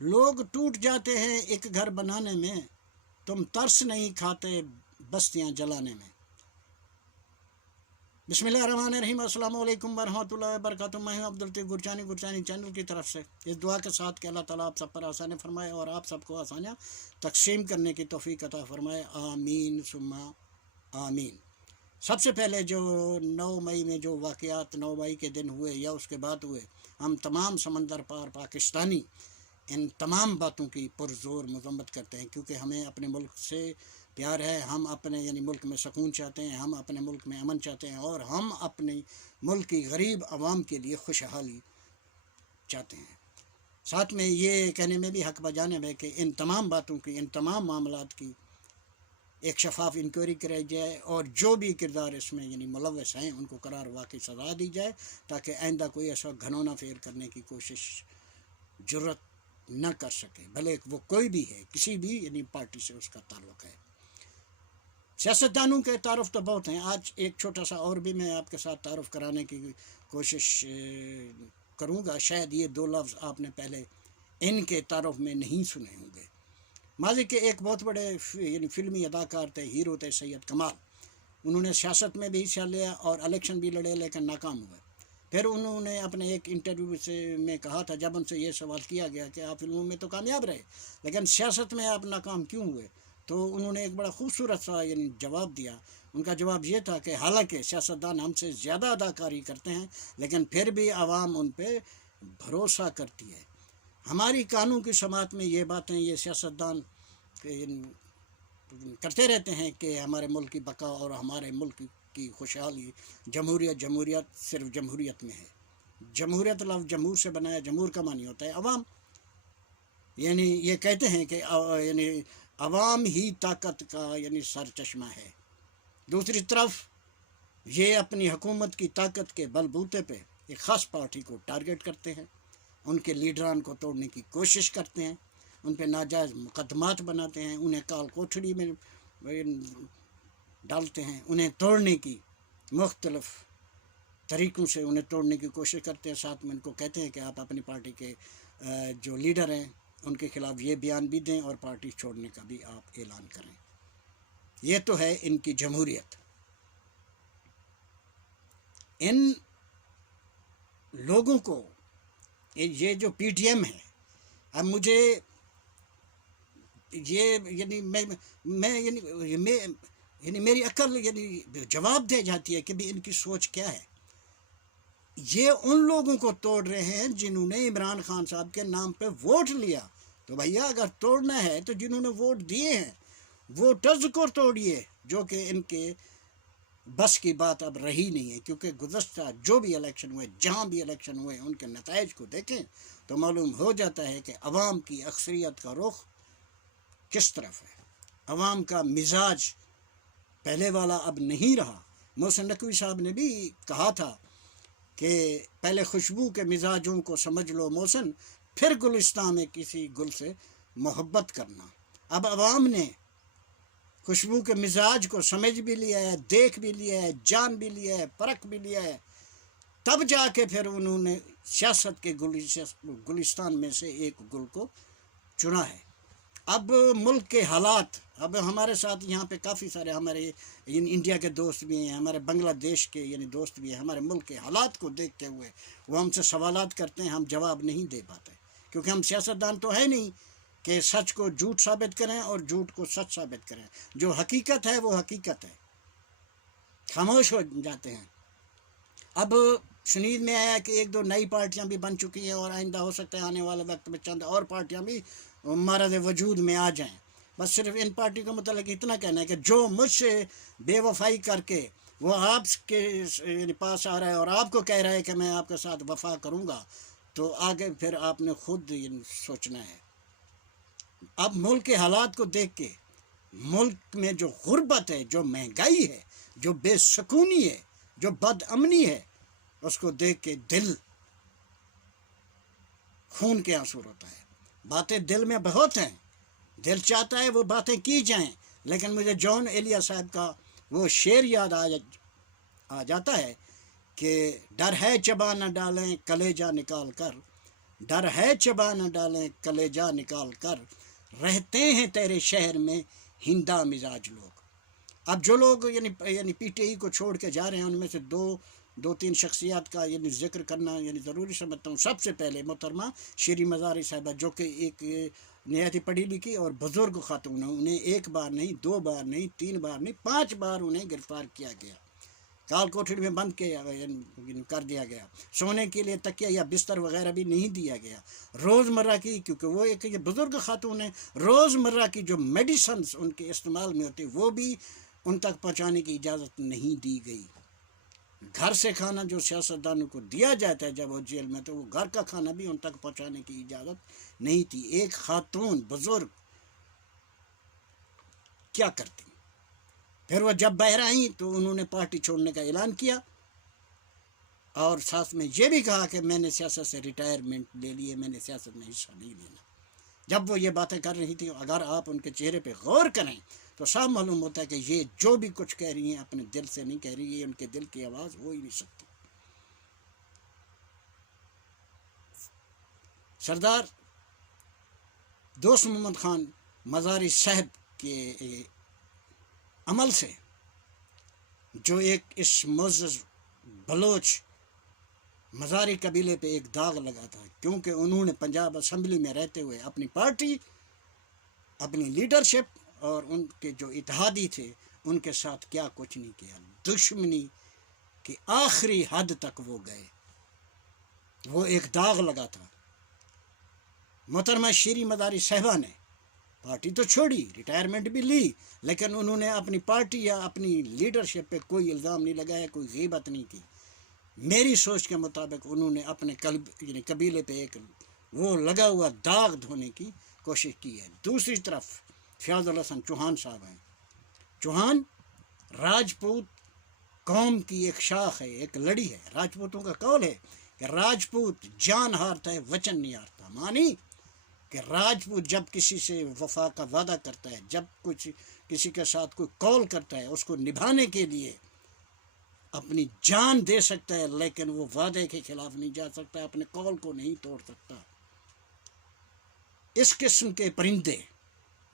لوگ ٹوٹ جاتے ہیں ایک گھر بنانے میں، تم ترس نہیں کھاتے بستیاں جلانے میں۔ بسم اللہ الرحمن الرحیم۔ السلام علیکم ورحمۃ اللہ وبرکاتہ۔ میں ہوں عبدالطیف گرجانی چینل کی طرف سے اس دعا کے ساتھ کہ اللہ تعالیٰ آپ سب پر آسانی فرمائے اور آپ سب کو آسانیاں تقسیم کرنے کی توفیق عطا فرمائے، آمین ثم آمین۔ سب سے پہلے جو 9 مئی میں جو واقعات 9 مئی کے دن ہوئے یا اس کے بعد ہوئے، ہم تمام سمندر پار پاکستانی ان تمام باتوں کی پرزور مذمت کرتے ہیں، کیونکہ ہمیں اپنے ملک سے پیار ہے۔ ہم اپنے ملک میں سکون چاہتے ہیں، ہم اپنے ملک میں امن چاہتے ہیں، اور ہم اپنے ملک کی غریب عوام کے لیے خوشحالی چاہتے ہیں۔ ساتھ میں یہ کہنے میں بھی حق بجانب ہے کہ ان تمام باتوں کی، ان تمام معاملات کی ایک شفاف انکوائری کرائی جائے، اور جو بھی کردار اس میں ملوث ہیں ان کو قرار واقعی سزا دی جائے، تاکہ آئندہ کوئی ایسا گھنونہ پھیر کرنے کی کوشش جرت نہ کر سکے، بھلے وہ کوئی بھی ہے، کسی بھی پارٹی سے اس کا تعلق ہے۔ سیاستدانوں کے تعارف تو بہت ہیں، آج ایک چھوٹا سا اور بھی میں آپ کے ساتھ تعارف کرانے کی کوشش کروں گا۔ شاید یہ 2 لفظ آپ نے پہلے ان کے تعارف میں نہیں سنے ہوں گے۔ ماضی کے ایک بہت بڑے فلمی اداکار تھے، ہیرو تھے سید کمال۔ انہوں نے سیاست میں بھی حصہ لیا اور الیکشن بھی لڑے، لیکن ناکام ہوئے۔ پھر انہوں نے اپنے ایک انٹرویو میں کہا تھا، جب ان سے یہ سوال کیا گیا کہ آپ فلموں میں تو کامیاب رہے لیکن سیاست میں آپ ناکام کیوں ہوئے، تو انہوں نے ایک بڑا خوبصورت سا جواب دیا۔ ان کا جواب یہ تھا کہ حالانکہ سیاستدان ہم سے زیادہ اداکاری کرتے ہیں، لیکن پھر بھی عوام ان پہ بھروسہ کرتی ہے۔ ہماری قانون کی سماعت میں یہ باتیں یہ سیاستدان کرتے رہتے ہیں کہ ہمارے ملک کی بقا اور ہمارے ملک کی خوشحالی، جمہوریت صرف جمہوریت میں ہے۔ جمہوریت لفظ جمہور سے بنایا، جمہور کا معنی ہوتا ہے عوام، یہ کہتے ہیں کہ عوام ہی طاقت کا سر چشمہ ہے۔ دوسری طرف یہ اپنی حکومت کی طاقت کے بل بوتے پہ ایک خاص پارٹی کو ٹارگٹ کرتے ہیں، ان کے لیڈران کو توڑنے کی کوشش کرتے ہیں، ان پہ ناجائز مقدمات بناتے ہیں، انہیں کال کوٹھڑی میں ڈالتے ہیں، انہیں توڑنے کی مختلف طریقوں سے انہیں توڑنے کی کوشش کرتے ہیں۔ ساتھ میں ان کو کہتے ہیں کہ آپ اپنی پارٹی کے جو لیڈر ہیں ان کے خلاف یہ بیان بھی دیں اور پارٹی چھوڑنے کا بھی آپ اعلان کریں۔ یہ تو ہے ان کی جمہوریت۔ ان لوگوں کو یہ جو پی ٹی ایم ہے، اب مجھے یہ میری عقل جواب دے جاتی ہے کہ بھی ان کی سوچ کیا ہے۔ یہ ان لوگوں کو توڑ رہے ہیں جنہوں نے عمران خان صاحب کے نام پہ ووٹ لیا، تو بھیا اگر توڑنا ہے تو جنہوں نے ووٹ دیے ہیں ووٹرز کو توڑیے، جو کہ ان کے بس کی بات اب رہی نہیں ہے، کیونکہ گزشتہ جو بھی الیکشن ہوئے، جہاں بھی الیکشن ہوئے، ان کے نتائج کو دیکھیں تو معلوم ہو جاتا ہے کہ عوام کی اکثریت کا رخ کس طرف ہے۔ عوام کا مزاج پہلے والا اب نہیں رہا۔ محسن نقوی صاحب نے بھی کہا تھا کہ پہلے خوشبو کے مزاجوں کو سمجھ لو محسن، پھر گلستان میں کسی گل سے محبت کرنا۔ اب عوام نے خوشبو کے مزاج کو سمجھ بھی لیا ہے، دیکھ بھی لیا ہے، جان بھی لیا ہے، پرکھ بھی لیا ہے، تب جا کے پھر انہوں نے سیاست کے گلستان میں سے ایک گل کو چنا ہے۔ اب ملک کے حالات، اب ہمارے ساتھ یہاں پہ کافی سارے ہمارے انڈیا کے دوست بھی ہیں، ہمارے بنگلہ دیش کے دوست بھی ہیں، ہمارے ملک کے حالات کو دیکھتے ہوئے وہ ہم سے سوالات کرتے ہیں، ہم جواب نہیں دے پاتے، کیونکہ ہم سیاستدان تو ہے نہیں کہ سچ کو جھوٹ ثابت کریں اور جھوٹ کو سچ ثابت کریں۔ جو حقیقت ہے وہ حقیقت ہے، خاموش ہو جاتے ہیں۔ اب شنید میں آیا کہ 1-2 نئی پارٹیاں بھی بن چکی ہیں، اور آئندہ ہو سکتا ہے آنے والے وقت میں چند اور پارٹیاں بھی مرد وجود میں آ جائیں۔ بس صرف ان پارٹی کے متعلق اتنا کہنا ہے کہ جو مجھ سے بے وفائی کر کے وہ آپ کے پاس آ رہا ہے اور آپ کو کہہ رہا ہے کہ میں آپ کے ساتھ وفا کروں گا، تو آگے پھر آپ نے خود سوچنا ہے۔ اب ملک کے حالات کو دیکھ کے، ملک میں جو غربت ہے، جو مہنگائی ہے، جو بے سکونی ہے، جو بد امنی ہے، اس کو دیکھ کے دل خون کے آنسو روتا ہے۔ باتیں دل میں بہت ہیں، دل چاہتا ہے وہ باتیں کی جائیں، لیکن مجھے جان ایلیا صاحب کا وہ شعر یاد آ جاتا ہے کہ ڈر ہے چبا نہ ڈالیں کلیجہ نکال کر، ڈر ہے چبا نہ ڈالیں کلیجہ نکال کر، رہتے ہیں تیرے شہر میں ہندا مزاج لوگ۔ اب جو لوگ یعنی پی ٹی آئی کو چھوڑ کے جا رہے ہیں، ان میں سے دو تین شخصیات کا ذکر کرنا ضروری سمجھتا ہوں۔ سب سے پہلے محترمہ شیریں مزاری صاحبہ، جو کہ ایک نہایت ہی پڑھی لکھی اور بزرگ خاتون ہیں، انہیں ایک بار نہیں، 2 بار نہیں، 3 بار نہیں، 5 بار انہیں گرفتار کیا گیا، کال کوٹھڑی میں بند کر دیا گیا، سونے کے لیے تکیہ یا بستر وغیرہ بھی نہیں دیا گیا۔ روزمرہ کی، کیونکہ وہ ایک بزرگ خاتون ہیں، روزمرہ کی جو میڈیسنز ان کے استعمال میں ہوتی وہ بھی ان تک پہنچانے کی اجازت نہیں دی گئی۔ گھر سے کھانا جو سیاستدانوں کو دیا جاتا ہے جب وہ جیل میں، تو وہ گھر کا کھانا بھی ان تک پہنچانے کی اجازت نہیں تھی۔ ایک خاتون بزرگ کیا کرتی؟ پھر وہ جب باہر آئیں تو انہوں نے پارٹی چھوڑنے کا اعلان کیا، اور ساتھ میں یہ بھی کہا کہ میں نے سیاست سے ریٹائرمنٹ لے لی ہے، میں نے سیاست میں حصہ نہیں لینا۔ جب وہ یہ باتیں کر رہی تھی، اگر آپ ان کے چہرے پہ غور کریں تو صاف معلوم ہوتا ہے کہ یہ جو بھی کچھ کہہ رہی ہیں اپنے دل سے نہیں کہہ رہی، یہ ان کے دل کی آواز ہو ہی نہیں سکتی۔ سردار دوست محمد خان مزاری صاحب کے عمل سے جو ایک اس معزز بلوچ مزاری قبیلے پہ ایک داغ لگا تھا، کیونکہ انہوں نے پنجاب اسمبلی میں رہتے ہوئے اپنی پارٹی، اپنی لیڈرشپ اور ان کے جو اتحادی تھے ان کے ساتھ کیا کچھ نہیں کیا، دشمنی کی آخری حد تک وہ گئے، وہ ایک داغ لگا تھا۔ محترمہ شیریں مزاری صاحبہ نے پارٹی تو چھوڑی، ریٹائرمنٹ بھی لی، لیکن انہوں نے اپنی پارٹی یا اپنی لیڈرشپ پہ کوئی الزام نہیں لگایا، کوئی غیبت نہیں کی۔ میری سوچ کے مطابق انہوں نے اپنے قبیلے پہ ایک وہ لگا ہوا داغ دھونے کی کوشش کی ہے۔ دوسری طرف فیاض الحسن چوہان صاحب ہیں۔ چوہان راجپوت قوم کی ایک شاخ ہے، ایک لڑی ہے۔ راجپوتوں کا قول ہے کہ راجپوت جان ہارتا ہے، وچن نہیں ہارتا، مانی کہ راجپوت جب کسی سے وفا کا وعدہ کرتا ہے، جب کسی کے ساتھ کوئی قول کرتا ہے، اس کو نبھانے کے لیے اپنی جان دے سکتا ہے، لیکن وہ وعدے کے خلاف نہیں جا سکتا، اپنے قول کو نہیں توڑ سکتا۔ اس قسم کے پرندے،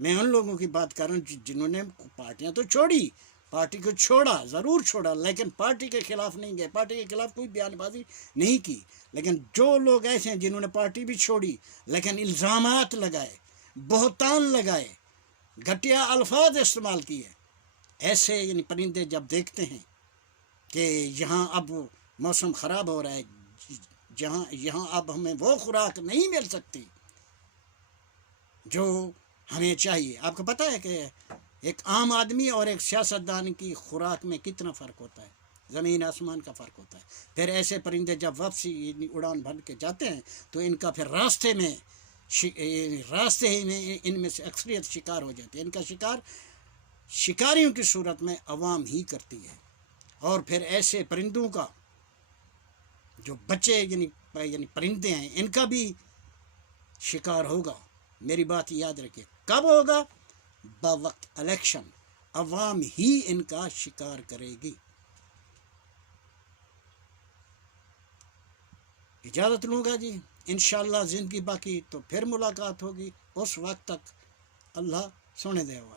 میں ان لوگوں کی بات کر رہا ہوں جنہوں نے پارٹیاں تو چھوڑی، پارٹی کو چھوڑا، ضرور چھوڑا، لیکن پارٹی کے خلاف نہیں گئے، پارٹی کے خلاف کوئی بیان بازی نہیں کی۔ لیکن جو لوگ ایسے ہیں جنہوں نے پارٹی بھی چھوڑی لیکن الزامات لگائے، بہتان لگائے، گھٹیا الفاظ استعمال کیے، ایسے پرندے جب دیکھتے ہیں کہ یہاں اب موسم خراب ہو رہا ہے، یہاں اب ہمیں وہ خوراک نہیں مل سکتی جو ہمیں چاہیے۔ آپ کو پتہ ہے کہ ایک عام آدمی اور ایک سیاستدان کی خوراک میں کتنا فرق ہوتا ہے، زمین آسمان کا فرق ہوتا ہے۔ پھر ایسے پرندے جب واپسی اڑان بھر کے جاتے ہیں تو ان کا پھر راستے میں ان میں سے اکثریت شکار ہو جاتی ہے، ان کا شکار شکاریوں کی صورت میں عوام ہی کرتی ہے، اور پھر ایسے پرندوں کا جو بچے پرندے ہیں ان کا بھی شکار ہوگا۔ میری بات یاد رکھیے، کب ہوگا؟ بوقت الیکشن، عوام ہی ان کا شکار کرے گی۔ اجازت لوں گا جی، انشاءاللہ زندگی باقی تو پھر ملاقات ہوگی، اس وقت تک اللہ سونے دے ہوا۔